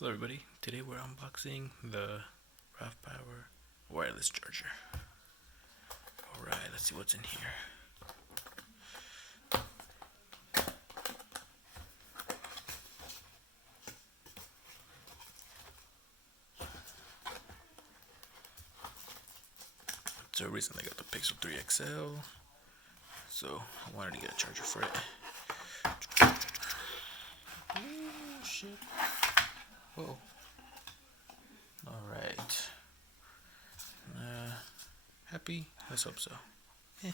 Hello everybody, today we're unboxing the RavPower wireless charger. Alright, let's see what's in here. So recently I got the Pixel 3 XL, so I wanted to get a charger for it. Oh shit. Whoa. Alright. Happy? Let's hope so. Yeah.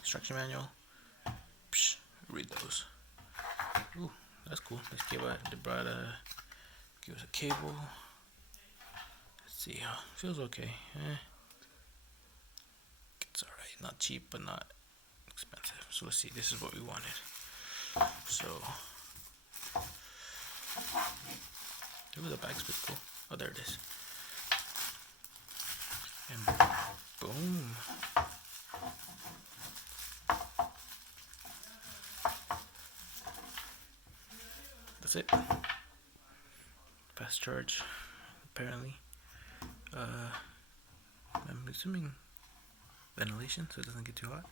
Instruction manual. Psh, read those. Ooh, that's cool. They brought give us a cable. Let's see how feels okay. It's alright. Not cheap, but not expensive. So let's see. This is what we wanted. So, ooh, the bag's pretty cool. Oh, there it is. And boom. That's it. Fast charge, apparently. I'm assuming ventilation, so it doesn't get too hot.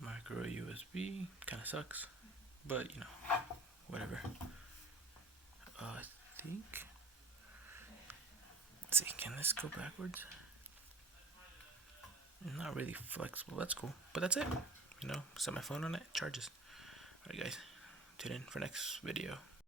Micro USB, kind of sucks, but you know, whatever. I think. Let's see, can this go backwards? Not really flexible. That's cool, but that's it. You know, set my phone on it, it charges. Alright, guys, tune in for next video.